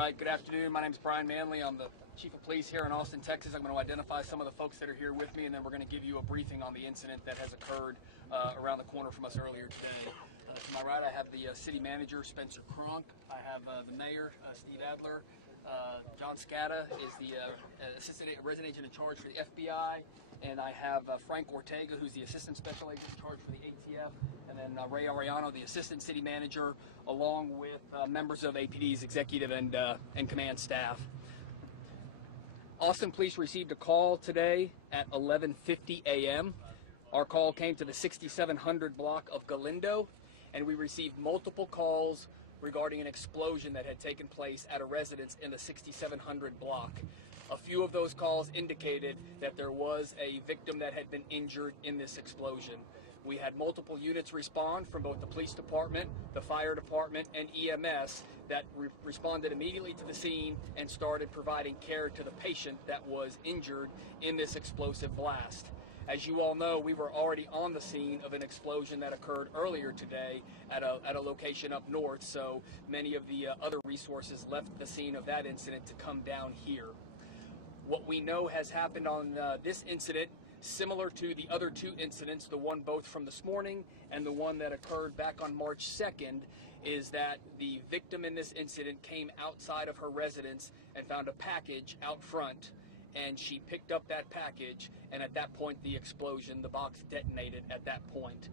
All right, good afternoon. My name is Brian Manley. I'm the Chief of Police here in Austin, Texas. I'm going to identify some of the folks that are here with me, and then we're going to give you a briefing on the incident that has occurred around the corner from us earlier today. To my right, I have the City Manager, Spencer Cronk. I have the Mayor, Steve Adler. John Scatta is the Assistant Resident Agent in Charge for the FBI. And I have Frank Ortega, who's the Assistant Special Agent in Charge for the ATF. And then Ray Ariano, the Assistant City Manager, along with members of APD's executive and command staff. Austin Police received a call today at 11:50 a.m. Our call came to the 6700 block of Galindo, and we received multiple calls regarding an explosion that had taken place at a residence in the 6700 block. A few of those calls indicated that there was a victim that had been injured in this explosion. We had multiple units respond from both the police department, the fire department, and EMS that responded immediately to the scene and started providing care to the patient that was injured in this explosive blast. As you all know, we were already on the scene of an explosion that occurred earlier today at a location up north, so many of the other resources left the scene of that incident to come down here. What we know has happened on this incident, similar to the other two incidents, the one both from this morning and the one that occurred back on March 2nd, is that the victim in this incident came outside of her residence and found a package out front, and she picked up that package, and at that point the explosion, the box detonated at that point.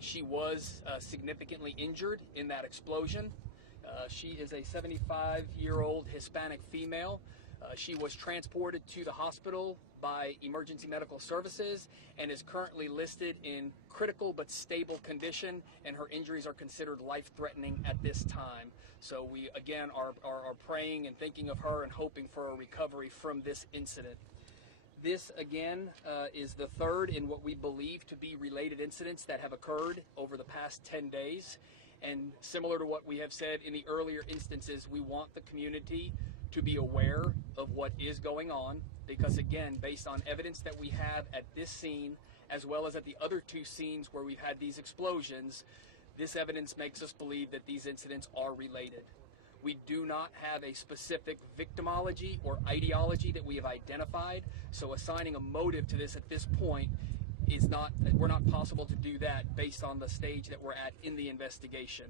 She was significantly injured in that explosion. She is a 75-year-old Hispanic female. She was transported to the hospital by Emergency Medical Services and is currently listed in critical but stable condition, and her injuries are considered life-threatening at this time. So we, again, are praying and thinking of her and hoping for a recovery from this incident. This, again, is the third in what we believe to be related incidents that have occurred over the past 10 days. And similar to what we have said in the earlier instances, we want the community to be aware of what is going on, because again, based on evidence that we have at this scene, as well as at the other two scenes where we've had these explosions, this evidence makes us believe that these incidents are related. We do not have a specific victimology or ideology that we have identified, so assigning a motive to this at this point we're not possible to do that based on the stage that we're at in the investigation.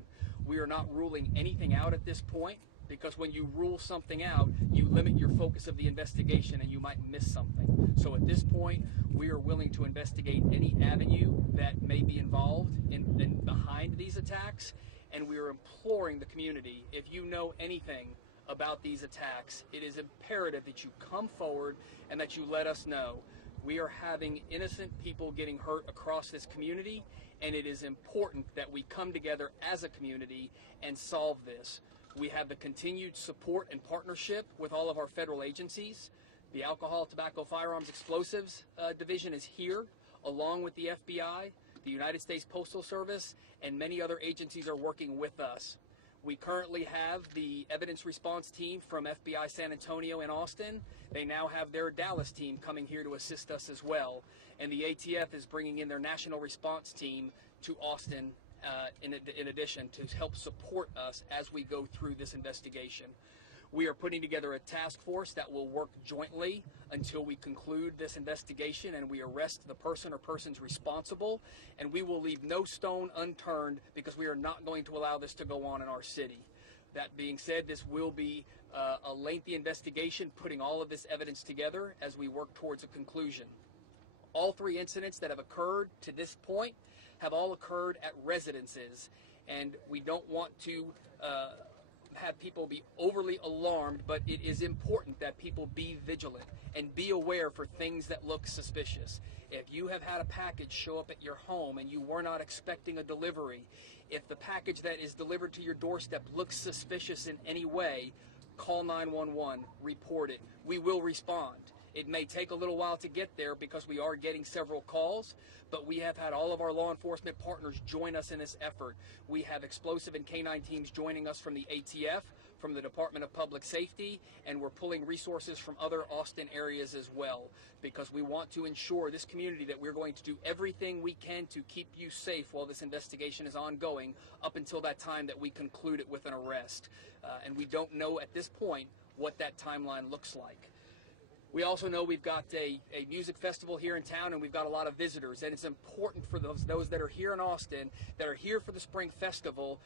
We are not ruling anything out at this point, because when you rule something out, you limit your focus of the investigation and you might miss something. So at this point, we are willing to investigate any avenue that may be involved in behind these attacks, and we are imploring the community, if you know anything about these attacks, it is imperative that you come forward and that you let us know. We are having innocent people getting hurt across this community, and it is important that we come together as a community and solve this. We have the continued support and partnership with all of our federal agencies. The Alcohol, Tobacco, Firearms, Explosives Division is here, along with the FBI, the United States Postal Service, and many other agencies are working with us. We currently have the evidence response team from FBI San Antonio and Austin. They now have their Dallas team coming here to assist us as well. And the ATF is bringing in their national response team to Austin in addition to help support us as we go through this investigation. We are putting together a task force that will work jointly until we conclude this investigation and we arrest the person or persons responsible, and we will leave no stone unturned because we are not going to allow this to go on in our city. That being said, this will be a lengthy investigation, putting all of this evidence together as we work towards a conclusion. All three incidents that have occurred to this point have all occurred at residences, and we don't want to have people be overly alarmed, but it is important that people be vigilant and be aware for things that look suspicious. If you have had a package show up at your home and you were not expecting a delivery, if the package that is delivered to your doorstep looks suspicious in any way, call 911, report it. We will respond. It may take a little while to get there because we are getting several calls, but we have had all of our law enforcement partners join us in this effort. We have explosive and canine teams joining us from the ATF, from the Department of Public Safety, and we're pulling resources from other Austin areas as well, because we want to ensure this community that we're going to do everything we can to keep you safe while this investigation is ongoing up until that time that we conclude it with an arrest. And we don't know at this point what that timeline looks like. We also know we've got a music festival here in town, and we've got a lot of visitors, and it's important for those that are here in Austin, that are here for the Spring Festival,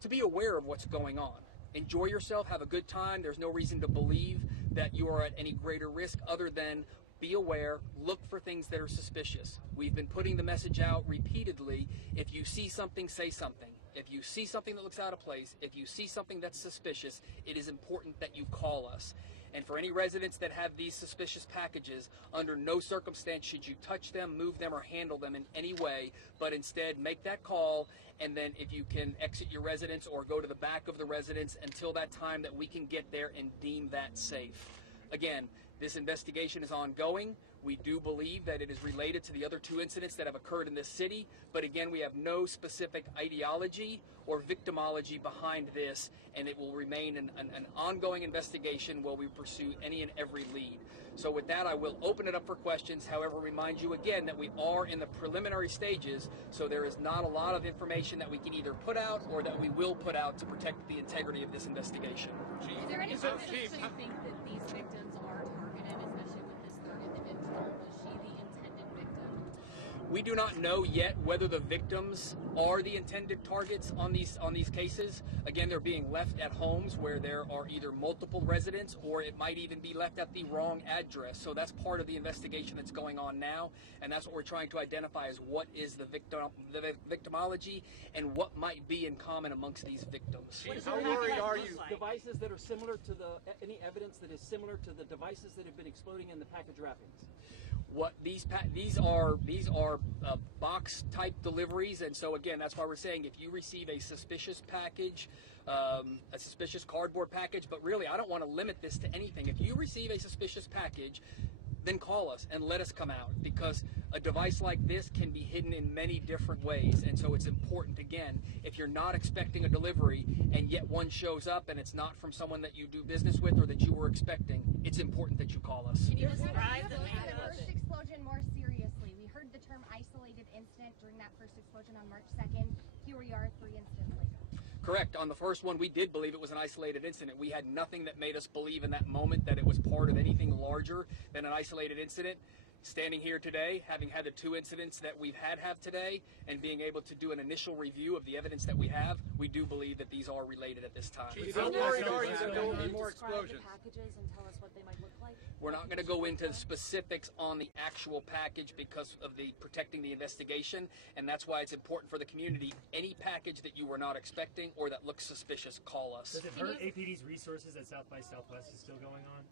to be aware of what's going on. Enjoy yourself, have a good time. There's no reason to believe that you are at any greater risk other than be aware, look for things that are suspicious. We've been putting the message out repeatedly. If you see something, say something. If you see something that looks out of place, if you see something that's suspicious, it is important that you call us. And for any residents that have these suspicious packages, under no circumstance should you touch them, move them, or handle them in any way, but instead make that call, and then if you can exit your residence or go to the back of the residence until that time that we can get there and deem that safe. Again, this investigation is ongoing. We do believe that it is related to the other 2 incidents that have occurred in this city, but again, we have no specific ideology or victimology behind this, and it will remain an ongoing investigation while we pursue any and every lead. So with that, I will open it up for questions. However, remind you again that we are in the preliminary stages, so there is not a lot of information that we can either put out or that we will put out to protect the integrity of this investigation. Is there any evidence that you think that these victims are targeted, especially with this third individual? Was she the intended victim? We do not know yet whether the victims are the intended targets on these cases. Again, they're being left at homes where there are either multiple residents, or it might even be left at the wrong address. So that's part of the investigation that's going on now, and that's what we're trying to identify, is what is the victimology and what might be in common amongst these victims. How worried are you? Devices that are similar to any evidence that is similar to the devices that have been exploding in the package wrappings? What these are box type deliveries, and so again, that's why we're saying if you receive a suspicious package, a suspicious cardboard package, but really I don't want to limit this to anything. If you receive a suspicious package, then call us and let us come out, because a device like this can be hidden in many different ways. And so it's important, again, if you're not expecting a delivery and yet one shows up and it's not from someone that you do business with or that you were expecting, it's important that you call us. Can you describe the first explosion more seriously? We heard the term isolated incident during that first explosion on March 2nd. Here we are 3 incidents later. Correct. On the first one, we did believe it was an isolated incident. We had nothing that made us believe in that moment that it was part of anything larger than an isolated incident. Standing here today, having had the 2 incidents that we've have today, and being able to do an initial review of the evidence that we have, we do believe that these are related at this time. How worried are you that there will be more explosions? packages and tell us what they might look like? We're not going to go into the specifics on the actual package because of the protecting the investigation, and that's why it's important for the community. Any package that you were not expecting or that looks suspicious, call us. Does it hurt APD's resources that South by Southwest is still going on?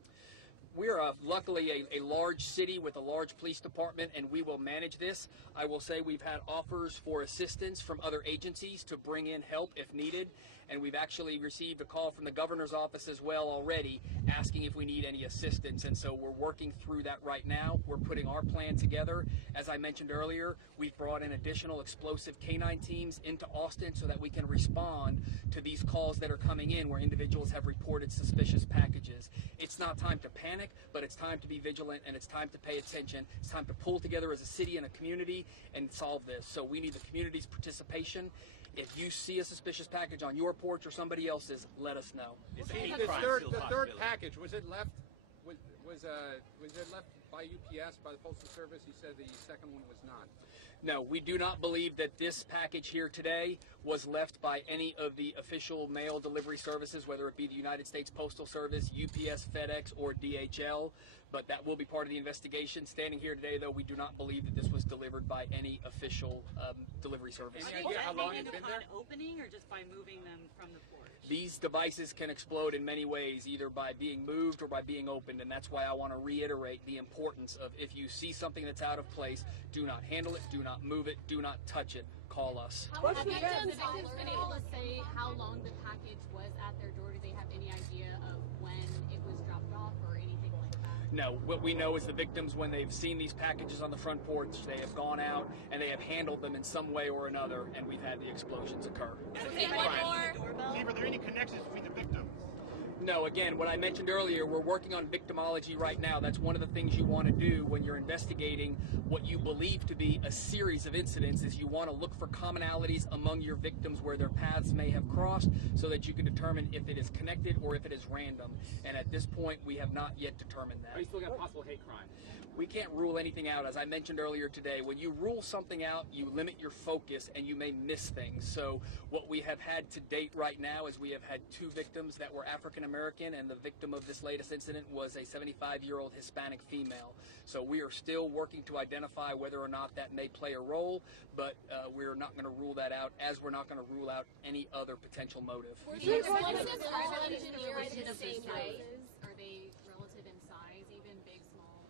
We're luckily a large city with a large police department, and we will manage this. I will say we've had offers for assistance from other agencies to bring in help if needed, and we've actually received a call from the governor's office as well already asking if we need any assistance, and so we're working through that right now. We're putting our plan together. As I mentioned earlier, we've brought in additional explosive canine teams into Austin so that we can respond to these calls that are coming in where individuals have reported suspicious packages. It's not time to panic, but it's time to be vigilant, and it's time to pay attention. It's time to pull together as a city and a community and solve this. So we need the community's participation. If you see a suspicious package on your porch or somebody else's, let us know. The third package, was it left? Was it left by UPS, by the Postal Service? You said the second one was not. No, we do not believe that this package here today was left by any of the official mail delivery services, whether it be the United States Postal Service, UPS, FedEx, or DHL, but that will be part of the investigation. Standing here today, though, we do not believe that this was delivered by any official delivery service. Any idea how long it's been there? Opening or just by moving them from the porch? These devices can explode in many ways, either by being moved or by being opened, and that's why I want to reiterate the importance of, if you see something that's out of place, do not handle it, do not move it, do not touch it. Call us. Have the victims been able to say how long the package was at their door? Do they have any idea of when it was dropped off or anything like that? No, what we know is the victims, when they've seen these packages on the front porch, they have gone out and they have handled them in some way or another, and we've had the explosions occur. Steve, are there any connections between the victims? No, again, what I mentioned earlier, we're working on victimology right now. That's one of the things you want to do when you're investigating what you believe to be a series of incidents, is you want to look for commonalities among your victims where their paths may have crossed, so that you can determine if it is connected or if it is random. And at this point, we have not yet determined that. Are you still got possible hate crime? We can't rule anything out. As I mentioned earlier today, when you rule something out, you limit your focus and you may miss things. So what we have had to date right now is we have had 2 victims that were African American, and the victim of this latest incident was a 75-year-old Hispanic female. So we are still working to identify whether or not that may play a role, but we're not going to rule that out, as we're not going to rule out any other potential motive. Were the explosives related to the same sizes? Are they relative in size, even big, small?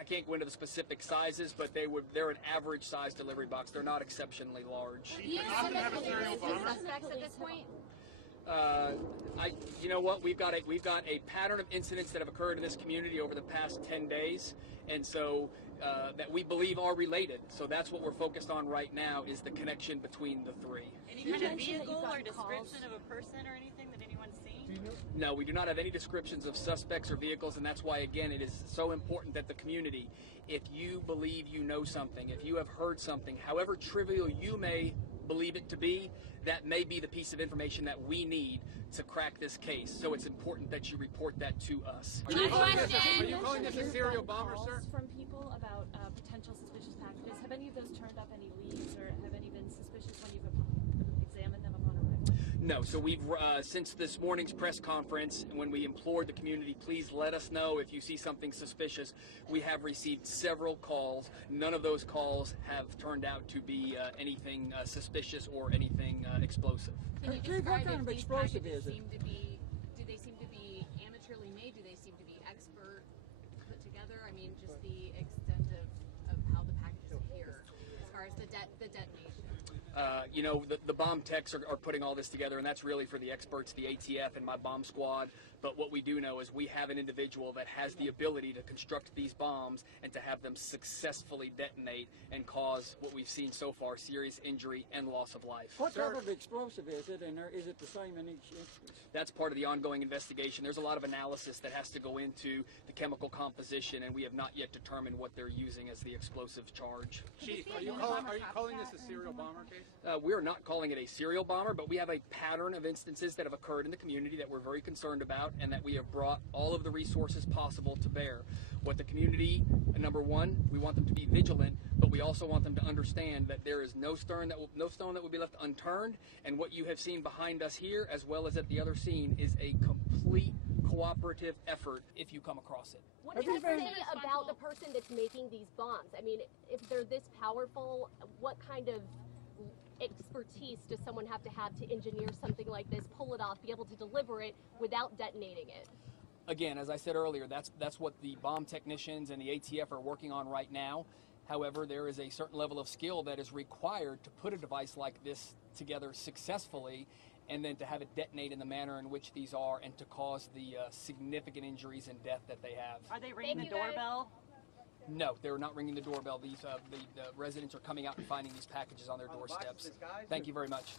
I can't go into the specific sizes, but they're an average size delivery box. They're not exceptionally large. Do you have suspects at this point? You know what? We've got a pattern of incidents that have occurred in this community over the past 10 days, and so that we believe are related. So that's what we're focused on right now, is the connection between the 3. Any kind of vehicle or description of a person or anything that anyone's seen? No, we do not have any descriptions of suspects or vehicles, and that's why, again, it is so important that the community, if you believe you know something, if you have heard something, however trivial you may believe it to be, that may be the piece of information that we need to crack this case. So it's important that you report that to us. Are you calling this a serial bomber, sir? From people about potential suspicious packages. Have any of those turned up any leads, or have any been suspicious when you've examined them upon arrival? No, so we've, since this morning's press conference, when we implored the community, please let us know if you see something suspicious, we have received several calls. None of those calls have turned out to be anything suspicious or anything explosive. Can you What describe kind if of these explosive packages is it? seem to be, do they seem to be amateurly made? Do they seem to be expert put together? I mean, just the extent of how the packages appear as far as the detonation. You know, the bomb techs are putting all this together, and that's really for the experts, the ATF and my bomb squad. But what we do know is we have an individual that has the ability to construct these bombs and to have them successfully detonate and cause what we've seen so far, serious injury and loss of life. What type of explosive is it, and is it the same in each instance? That's part of the ongoing investigation. There's a lot of analysis that has to go into the chemical composition, and we have not yet determined what they're using as the explosive charge. Chief, are you calling this a serial bomber case? We're not calling it a serial bomber, but we have a pattern of instances that have occurred in the community that we're very concerned about, and that we have brought all of the resources possible to bear. What the community, number one, we want them to be vigilant, but we also want them to understand that there is no stone that will be left unturned, and what you have seen behind us here, as well as at the other scene, is a complete cooperative effort if you come across it. What does that say about the person that's making these bombs? I mean, if they're this powerful, what kind of expertise does someone have to engineer something like this, pull it off, be able to deliver it without detonating it? Again, as I said earlier, that's what the bomb technicians and the ATF are working on right now. However, there is a certain level of skill that is required to put a device like this together successfully, and then to have it detonate in the manner in which these are, and to cause the significant injuries and death that they have. Are they ringing the doorbell? No, they're not ringing the doorbell. These the residents are coming out and finding these packages on their doorsteps. Thank you very much.